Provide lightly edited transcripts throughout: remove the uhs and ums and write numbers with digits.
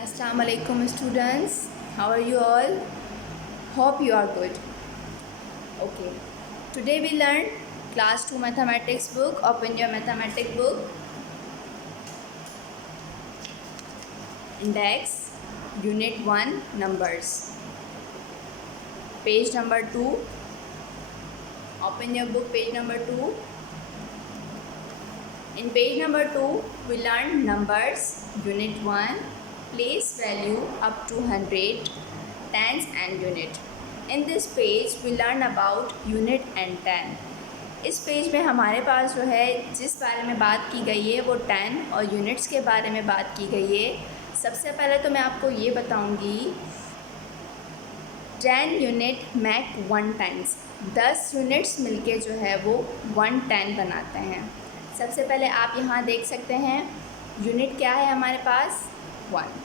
Assalamu alaikum students, how are you all? Hope you are good. Okay, today we learn class 2 mathematics book. Open your mathematics book. Index unit 1 numbers. Page number 2. Open your book, page number 2. In page number 2 we learn numbers unit 1. Place value up to 100, tens and unit. In this page we learn about unit and ten. इस page में हमारे पास जो है जिस बारे में बात की गई है वो टेन और यूनिट्स के बारे में बात की गई है। सबसे पहले तो मैं आपको ये बताऊंगी 10 यूनिट मेक 1 टेंस। 10 यूनिट्स मिलके जो है वो 1 टेन बनाते हैं। सबसे पहले आप यहाँ देख सकते हैं यूनिट क्या है हमारे पास 1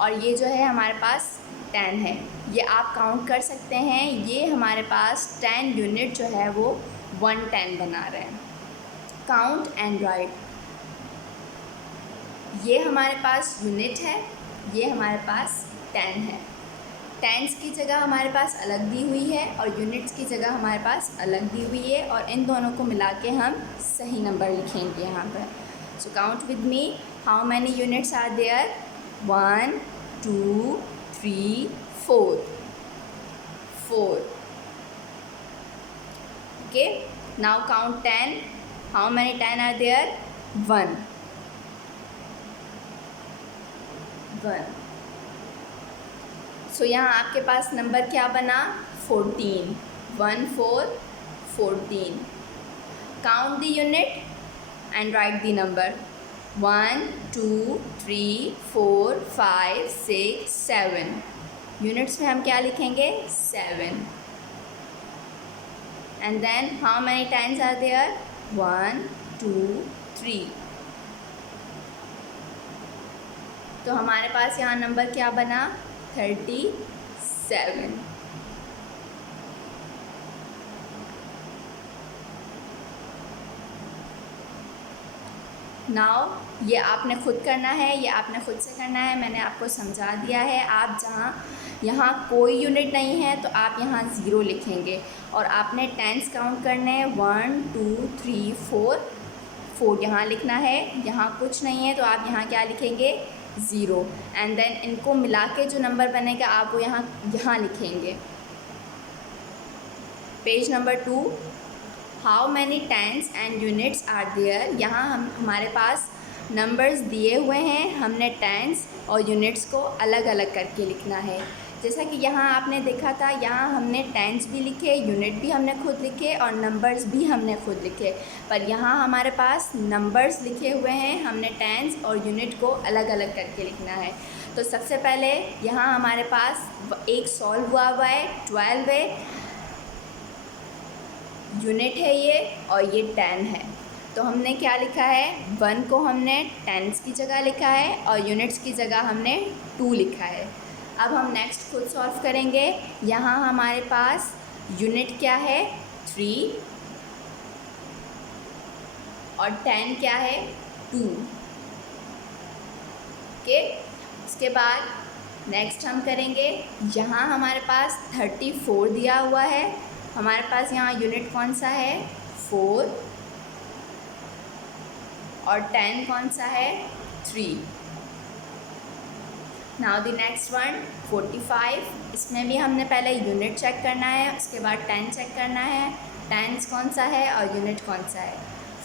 और ये जो है हमारे पास 10 है। ये आप काउंट कर सकते हैं। ये हमारे पास 10 यूनिट जो है वो 1 10 बना रहे हैं। Count and right. ये हमारे पास यूनिट है, ये हमारे पास 10 है। टेंस की जगह हमारे पास अलग दी हुई है और यूनिट्स की जगह हमारे पास अलग दी हुई है और इन दोनों को मिला के हम सही नंबर लिखेंगे यहाँ पर। So count with me, how many units are there? 1 2 3 4 4. Okay, now count 10. How many 10 are there? 1 1. So यहाँ आपके पास नंबर क्या बना? 14. 1 4 14. Count the unit and write the number. 1 2 3 4 5 6 7. Units में हम क्या लिखेंगे? 7. And then how many times are there? 1 2 3. तो हमारे पास यहाँ नंबर क्या बना? 37. नाउ ये आपने खुद करना है, ये आपने खुद से करना है। मैंने आपको समझा दिया है। आप जहाँ यहाँ कोई यूनिट नहीं है तो आप यहाँ 0 लिखेंगे और आपने टेंस काउंट करने हैं 1 2 3 4 4 यहाँ लिखना है। यहाँ कुछ नहीं है तो आप यहाँ क्या लिखेंगे? 0. एंड देन इनको मिला के जो नंबर बनेगा आप वो यहाँ लिखेंगे। Page number 2. How many tens and units are there. यहाँ हमारे पास नंबर्स दिए हुए हैं, हमने टेंस और यूनिट्स को अलग अलग करके लिखना है। जैसा कि यहाँ आपने देखा था, यहाँ हमने टेंस भी लिखे, यूनिट भी हमने खुद लिखे और नंबर्स भी हमने खुद लिखे। पर यहाँ हमारे पास नंबर्स लिखे हुए हैं, हमने टेंस और यूनिट को अलग अलग करके लिखना है। तो सबसे पहले यहाँ हमारे पास एक सॉल्व हुआ है, 12 है, यूनिट है ये और ये 10 है। तो हमने क्या लिखा है? 1 को हमने टेंस की जगह लिखा है और यूनिट्स की जगह हमने 2 लिखा है। अब हम नेक्स्ट खुद सॉल्व करेंगे। यहाँ हमारे पास यूनिट क्या है? 3 और 10 क्या है? 2. ओके, उसके बाद नेक्स्ट हम करेंगे। यहाँ हमारे पास 34 दिया हुआ है। हमारे पास यहाँ यूनिट कौन सा है? 4 और 10 कौन सा है? 3. Now the next one 45. इसमें भी हमने पहले यूनिट चेक करना है, उसके बाद 10 चेक करना है। टेंस कौन सा है और यूनिट कौन सा है?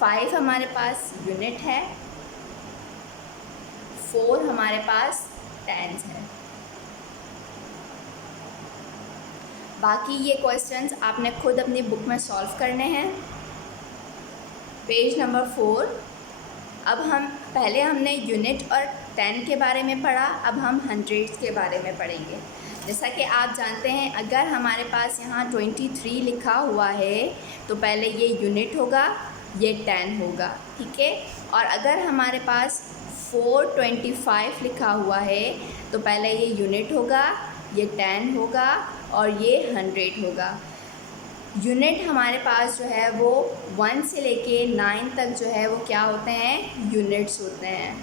5 हमारे पास यूनिट है, 4 हमारे पास टेंस है। बाकी ये क्वेश्चंस आपने खुद अपनी बुक में सॉल्व करने हैं। Page number 4. अब हमने यूनिट और 10 के बारे में पढ़ा, अब हम हंड्रेड्स के बारे में पढ़ेंगे। जैसा कि आप जानते हैं, अगर हमारे पास यहाँ 23 लिखा हुआ है तो पहले ये यूनिट होगा, ये 10 होगा, ठीक है। और अगर हमारे पास 425 लिखा हुआ है तो पहले ये यूनिट होगा, ये 10 होगा और ये 100 होगा। यूनिट हमारे पास जो है वो 1 से लेके 9 तक जो है वो क्या होते हैं? यूनिट्स होते हैं।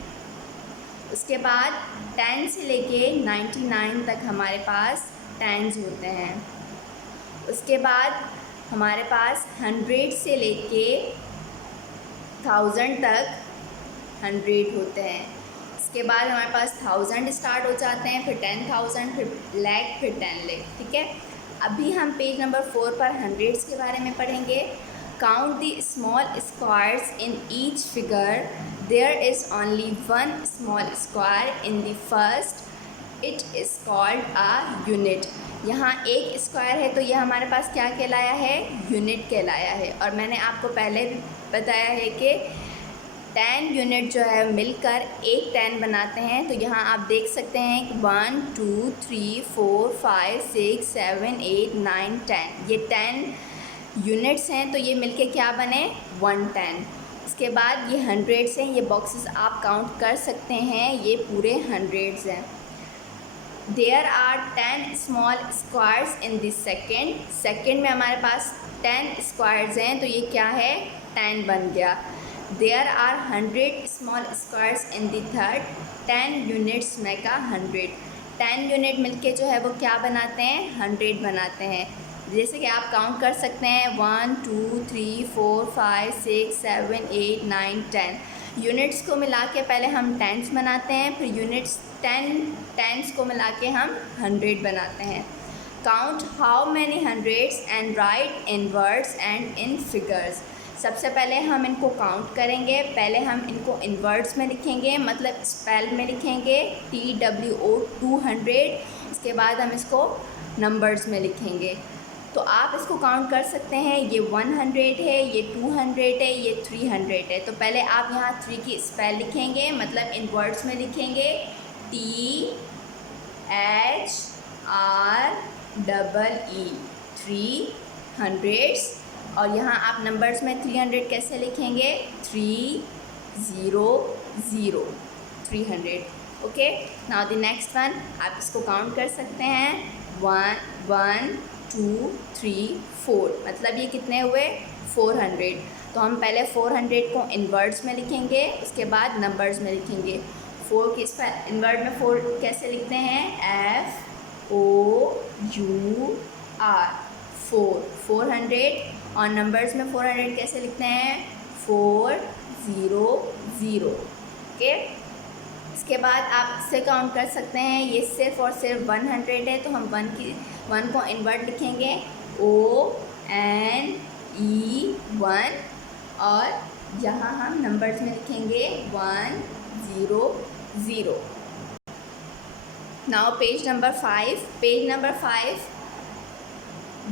उसके बाद 10 से लेके 99 तक हमारे पास टेंस होते हैं। उसके बाद हमारे पास 100 से लेके 1000 तक 100 होते हैं। उसके बाद हमारे पास 1000 स्टार्ट हो जाते हैं, फिर 10,000, फिर लाख, फिर 10 लाख। ठीक है, अभी हम पेज नंबर 4 पर हंड्रेड्स के बारे में पढ़ेंगे। Count the small squares in each figure. There is only one small square in the first, it is called a unit. यहाँ एक स्क्वायर है तो यह हमारे पास क्या कहलाया है? यूनिट कहलाया है। और मैंने आपको पहले भी बताया है कि 10 यूनिट जो है मिलकर एक 10 बनाते हैं। तो यहाँ आप देख सकते हैं कि 1 2 3 4 5 6 7 8 9 10, ये 10 यूनिट्स हैं। तो ये मिलके क्या बने? 110। इसके बाद ये हंड्रेड्स हैं, ये बॉक्सेस आप काउंट कर सकते हैं, ये पूरे हंड्रेड्स हैं। There are 10 small squares in this second. Second में हमारे पास 10 स्क्वायर्स हैं, तो ये क्या है? 10 बन गया। There are 100 small squares in the third. 10 units में का 100, 10 यूनिट मिलके जो है वो क्या बनाते हैं? 100 बनाते हैं। जैसे कि आप काउंट कर सकते हैं 1 2 3 4 5 6 7 8 9 10। यूनिट्स को मिला के पहले हम टेंस बनाते हैं, फिर यूनिट्स 10 टेंस को मिला के हम 100 बनाते हैं। Count how many hundreds and right in words and in figures. सबसे पहले हम इनको काउंट करेंगे। पहले हम इनको इन वर्ड्स में लिखेंगे, मतलब स्पेल में लिखेंगे TWO 200। उसके बाद हम इसको नंबर्स में लिखेंगे। तो आप इसको काउंट कर सकते हैं, ये 100 है, ये 200 है, ये 300 है। तो पहले आप यहाँ 3 की स्पेल लिखेंगे, मतलब इन वर्ड्स में लिखेंगे THREE, 300। और यहाँ आप नंबर्स में 300 कैसे लिखेंगे? 300, 300। Okay, now the next one, आप इसको काउंट कर सकते हैं 1 2 3 4, मतलब ये कितने हुए? 400। तो हम पहले 400 को इन वर्ड्स में लिखेंगे, उसके बाद नंबर्स में लिखेंगे। 4 की इन वर्ड में 4 कैसे लिखते हैं? FOUR, 400। और नंबर्स में 400 कैसे लिखते हैं? 400। ओके, इसके बाद आप इससे काउंट कर सकते हैं, ये सिर्फ और सिर्फ 100 है, तो हम 1 को इनवर्ट लिखेंगे ONE 1। और यहाँ हम नंबर्स में लिखेंगे 100। Now page number 5। Page number 5,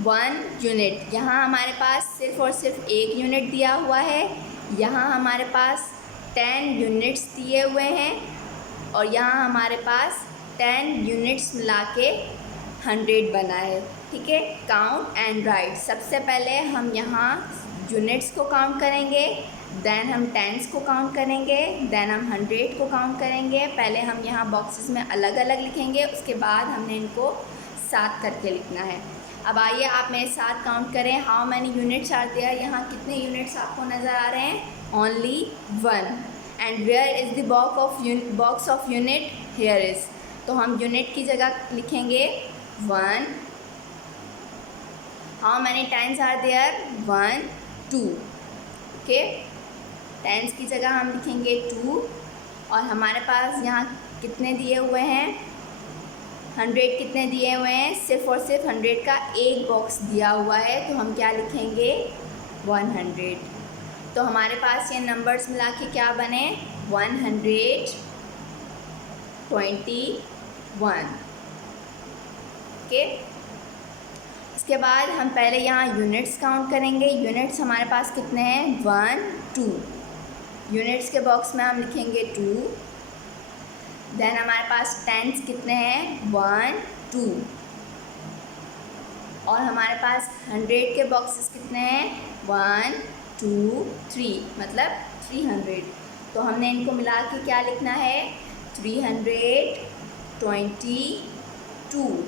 1 unit. यहाँ हमारे पास सिर्फ और सिर्फ एक यूनिट दिया हुआ है। यहाँ हमारे पास 10 यूनिट्स दिए हुए हैं, और यहाँ हमारे पास 10 यूनिट्स मिला के 100 बना है। ठीक है, काउंट एंड राइट। सबसे पहले हम यहाँ यूनिट्स को काउंट करेंगे, देन हम टेंस को काउंट करेंगे, देन हम 100 को काउंट करेंगे। पहले हम यहाँ बॉक्सेस में अलग अलग लिखेंगे, उसके बाद हमने इनको साथ करके लिखना है। अब आइए आप मेरे साथ काउंट करें। How many units are there. यहाँ कितने यूनिट्स आपको नज़र आ रहे हैं? Only 1। And where is the box of unit? Here is. तो हम यूनिट की जगह लिखेंगे 1। How many times are there? 1 2। Okay, tens की जगह हम लिखेंगे 2। और हमारे पास यहाँ कितने दिए हुए हैं? 100 कितने दिए हुए हैं? सिर्फ और सिर्फ 100 का एक बॉक्स दिया हुआ है, तो हम क्या लिखेंगे? 100। तो हमारे पास ये नंबर्स मिला के क्या बने? 121। ओके, इसके बाद हम पहले यहाँ यूनिट्स काउंट करेंगे। यूनिट्स हमारे पास कितने हैं? 1 2। यूनिट्स के बॉक्स में हम लिखेंगे 2। देन हमारे पास टेंस कितने हैं? 1 2। और हमारे पास 100 के बॉक्सेस कितने हैं? 1 2 3, मतलब 300। तो हमने इनको मिला के क्या लिखना है? 322।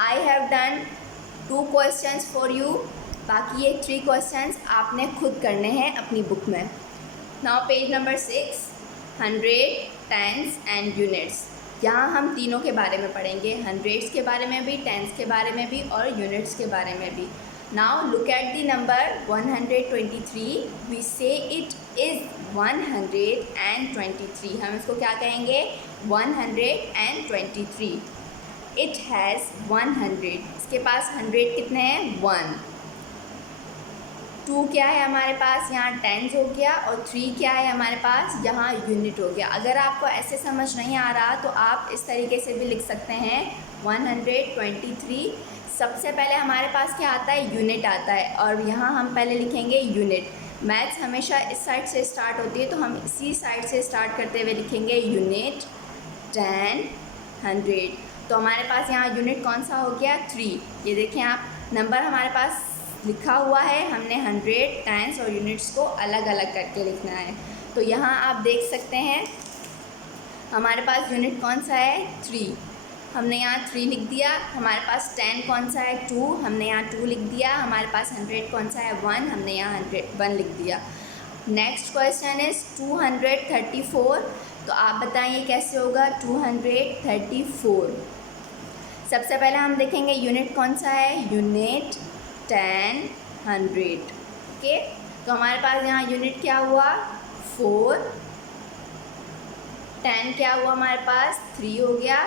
आई have done 2 questions for you. बाकी ये 3 क्वेश्चंस आपने खुद करने हैं अपनी बुक में। Now page number 6, 100 tens and units. यहाँ हम तीनों के बारे में पढ़ेंगे, हंड्रेड्स के बारे में भी, टेंस के बारे में भी और यूनिट्स के बारे में भी। Now look at the number 123। We say it is 123। हम इसको क्या कहेंगे? 123। It has 100। इसके पास 100 कितने हैं? 1। 2 क्या है हमारे पास? यहाँ टेंस हो गया। और 3 क्या है हमारे पास? यहाँ यूनिट हो गया। अगर आपको ऐसे समझ नहीं आ रहा तो आप इस तरीके से भी लिख सकते हैं 123। सबसे पहले हमारे पास क्या आता है? यूनिट आता है, और यहाँ हम पहले लिखेंगे यूनिट। मैथ्स हमेशा इस साइड से स्टार्ट होती है, तो हम इसी साइड से स्टार्ट करते हुए लिखेंगे यूनिट 10 100। तो हमारे पास यहाँ यूनिट कौन सा हो गया? 3। ये देखें आप, नंबर हमारे पास लिखा हुआ है, हमने 100 टेंस और यूनिट्स को अलग अलग करके लिखना है। तो यहाँ आप देख सकते हैं हमारे पास यूनिट कौन सा है? 3। हमने यहाँ 3 लिख दिया। हमारे पास 10 कौन सा है? 2। हमने यहाँ 2 लिख दिया। हमारे पास 100 कौन सा है? 1। हमने यहाँ 1 लिख दिया। Next question is 234। तो आप बताइए कैसे होगा 234? सबसे पहले हम देखेंगे यूनिट कौन सा है? यूनिट 10 100। ओके, तो हमारे पास यहाँ यूनिट क्या हुआ? 4। 10 क्या हुआ हमारे पास? 3 हो गया।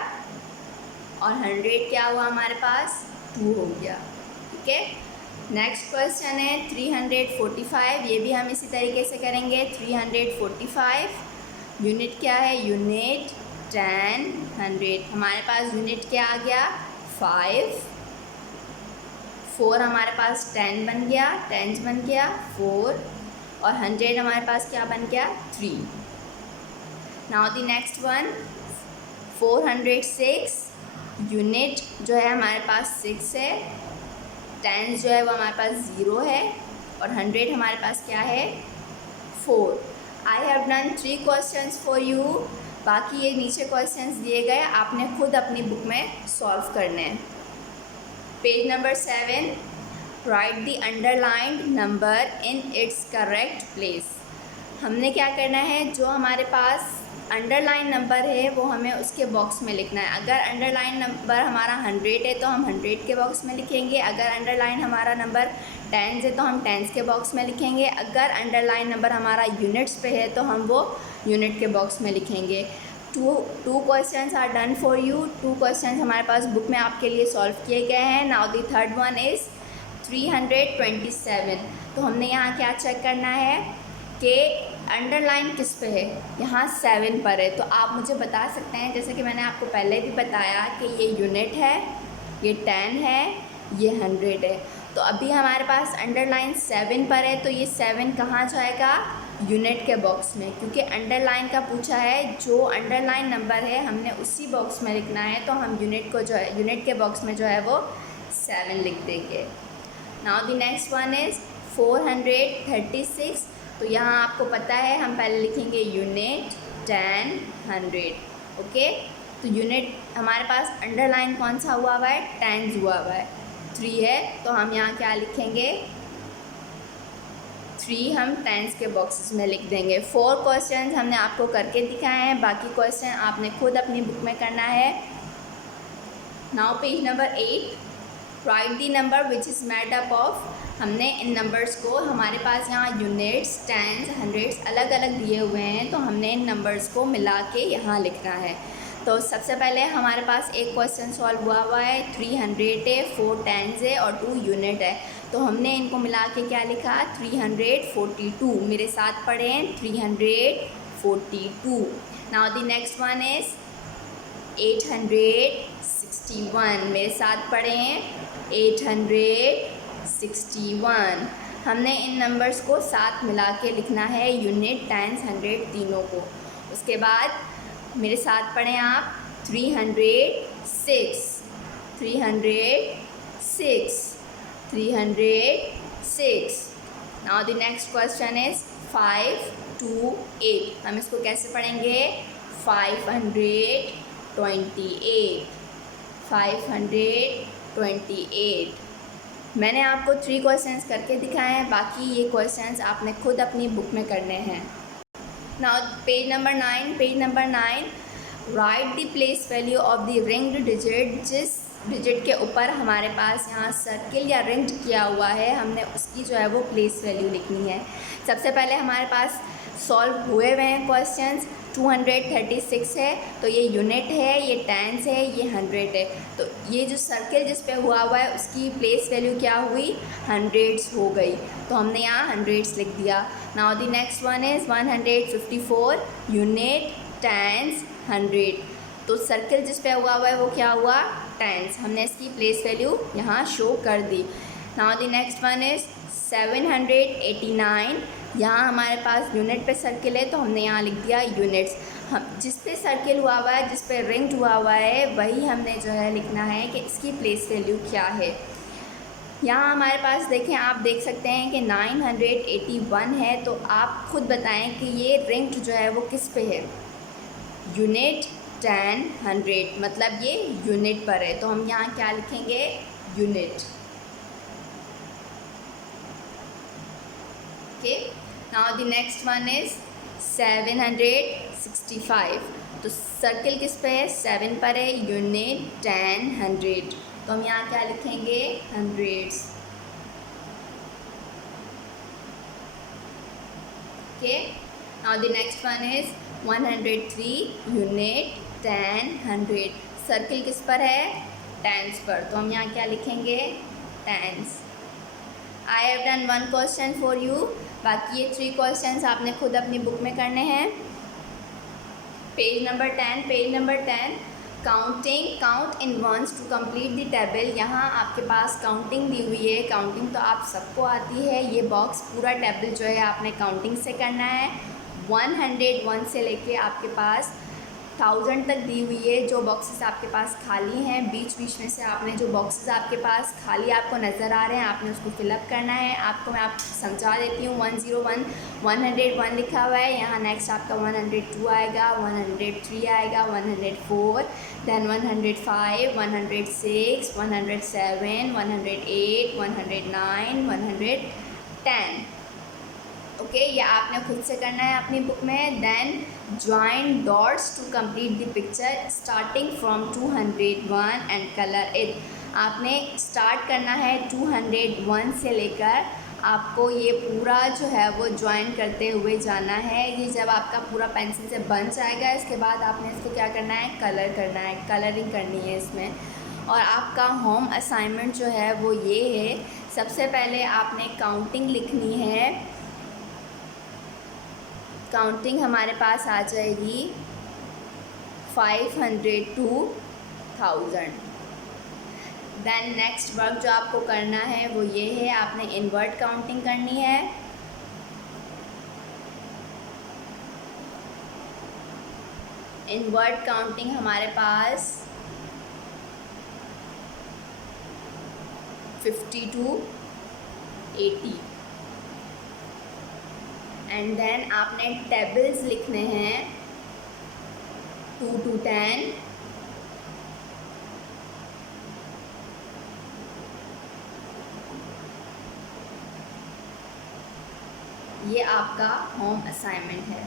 और 100 क्या हुआ हमारे पास? 2 हो गया। ठीक है, नेक्स्ट क्वेश्चन है 345। ये भी हम इसी तरीके से करेंगे। 345 यूनिट क्या है? यूनिट 10 100। हमारे पास यूनिट क्या आ गया? 5। 4 हमारे पास 10 बन गया, टेंस बन गया 4। और 100 हमारे पास क्या बन गया? 3। Now the next one 406। Unit जो है हमारे पास 6 है, टेंस जो है वो हमारे पास 0 है, और 100 हमारे पास क्या है? 4। आई have done 3 questions for you. बाकी ये नीचे क्वेश्चंस दिए गए, आपने खुद अपनी बुक में सॉल्व करने हैं। Page number 7, right the underlined number in its correct place. हमने क्या करना है? जो हमारे पास अंडरलाइन नंबर है वो हमें उसके बॉक्स में लिखना है। अगर अंडरलाइन नंबर हमारा 100 है तो हम 100 के बॉक्स में लिखेंगे। अगर अंडरलाइन हमारा नंबर टेंस है तो हम टेंस के बॉक्स में लिखेंगे। अगर अंडरलाइन नंबर हमारा यूनिट्स पे है तो हम वो यूनिट के बॉक्स में लिखेंगे। Two questions are done for you. 2 questions हमारे पास बुक में आपके लिए सॉल्व किए गए हैं। Now the third one is 327। तो हमने यहाँ क्या चेक करना है कि अंडरलाइन किस पे है? यहाँ 7 पर है। तो आप मुझे बता सकते हैं, जैसे कि मैंने आपको पहले भी बताया कि ये यूनिट है, ये 10 है, ये 100 है। तो अभी हमारे पास अंडरलाइन 7 पर है, तो ये 7 कहाँ जाएगा? यूनिट के बॉक्स में, क्योंकि अंडरलाइन का पूछा है। जो अंडरलाइन नंबर है हमने उसी बॉक्स में लिखना है, तो हम यूनिट को जो है यूनिट के बॉक्स में जो है वो 7 लिख देंगे। Now the next one is 436। तो यहाँ आपको पता है हम पहले लिखेंगे यूनिट 10 100। ओके, तो यूनिट हमारे पास अंडरलाइन कौन सा हुआ हुआ है? टेंस हुआ हुआ है। 3 है, तो हम यहाँ क्या लिखेंगे? 3 हम टेंस के बॉक्सेस में लिख देंगे। 4 क्वेश्चन हमने आपको करके दिखाए हैं, बाकी क्वेश्चन आपने खुद अपनी बुक में करना है। Now page number 8, right the number which is made up of. हमने इन नंबर्स को, हमारे पास यहाँ यूनिट्स, टेंस, हंड्रेड्स अलग अलग दिए हुए हैं, तो हमने इन नंबर्स को मिला के यहाँ लिखना है। तो सबसे पहले हमारे पास एक क्वेश्चन सॉल्व हुआ है। 300 है, 4 टेंस है और 2 यूनिट है। तो हमने इनको मिला के क्या लिखा? 342। मेरे साथ पढ़ें, 342। Now the next one is 861। मेरे साथ पढ़ें, 861। हमने इन नंबर्स को साथ मिला के लिखना है, यूनिट, टेंस, 100 तीनों को। उसके बाद मेरे साथ पढ़ें आप, 306। 306। Now the next question is 528। हम इसको कैसे पढ़ेंगे? 528। 528। मैंने आपको 3 क्वेश्चंस करके दिखाए हैं, बाकी ये क्वेश्चंस आपने खुद अपनी बुक में करने हैं। Now page number 9 right the place value of the ringed digit. जिस डिजिट के ऊपर हमारे पास यहाँ सर्किल या रिंग्ड किया हुआ है, हमने उसकी जो है वो प्लेस वैल्यू लिखनी है। सबसे पहले हमारे पास सॉल्व हुए हुए हैं क्वेश्चंस। 236 है तो ये यूनिट है, ये टेंस है, ये 100 है। तो ये जो सर्किल जिस पे हुआ हुआ है उसकी प्लेस वैल्यू क्या हुई, हंड्रेड्स हो गई। तो हमने यहाँ हंड्रेड्स लिख दिया। Now the next one is 154 unit tens 100। तो सर्किल जिस पे हुआ हुआ है वो क्या हुआ, टेंस। हमने इसकी प्लेस वैल्यू यहाँ शो कर दी। Now the next one is 789। यहाँ हमारे पास यूनिट पे सर्किल है तो हमने यहाँ लिख दिया यूनिट्स। हम जिस पे सर्किल हुआ हुआ है, जिस पे रिंग्ड हुआ हुआ है, वही हमने जो है लिखना है कि इसकी प्लेस वैल्यू क्या है। यहाँ हमारे पास देखें, आप देख सकते हैं कि 981 है। तो आप खुद बताएं कि ये रिंग्ड जो है वो किस पे है, यूनिट 10 100, मतलब ये यूनिट पर है। तो हम यहाँ क्या लिखेंगे, unit. Okay, now the next one is 765। तो सर्किल किस पे है, 7 पर है, यूनिट 10 100। तो हम यहाँ क्या लिखेंगे, hundreds. Okay, now the next one is 103 unit 10 100। Circle किस पर है, टेंस पर। तो हम यहाँ क्या लिखेंगे, tens. I have done 1 question for you. बाकी ये 3 क्वेश्चंस आपने खुद अपनी बुक में करने हैं। Page number 10 counting, count in ones to complete the table. यहाँ आपके पास काउंटिंग दी हुई है। काउंटिंग तो आप सबको आती है। ये बॉक्स पूरा टेबल जो है आपने काउंटिंग से करना है। 101 से लेके आपके पास 1000 तक दी हुई है। जो बॉक्सेस आपके पास खाली हैं, बीच बीच में से आपने जो बॉक्सेस आपके पास खाली आपको नज़र आ रहे हैं, आपने उसको फिलअप करना है। आपको मैं समझा देती हूँ। 101 101 लिखा हुआ है। यहाँ नेक्स्ट आपका 102 आएगा, 103 आएगा, 104, देन 105, 106, 107, 108, 109, 110। ओके, ये आपने खुद से करना है अपनी बुक में। Then join dots to complete the picture starting from 201 and colour it. आपने स्टार्ट करना है 201 से लेकर आपको ये पूरा जो है वो ज्वाइन करते हुए जाना है। ये जब आपका पूरा पेंसिल से बन जाएगा, इसके बाद आपने इसको क्या करना है, कलर करना है, कलरिंग करनी है इसमें। और आपका होम असाइनमेंट जो है वो ये है, सबसे पहले आपने काउंटिंग लिखनी है। काउंटिंग हमारे पास आ जाएगी 500 to 1000। देन नेक्स्ट वर्क जो आपको करना है वो ये है, आपने इनवर्ट काउंटिंग करनी है। इनवर्ट काउंटिंग हमारे पास 50 to 80। एंड देन आपने टेबल्स लिखने हैं 2 to 10, ये आपका होम असाइनमेंट है।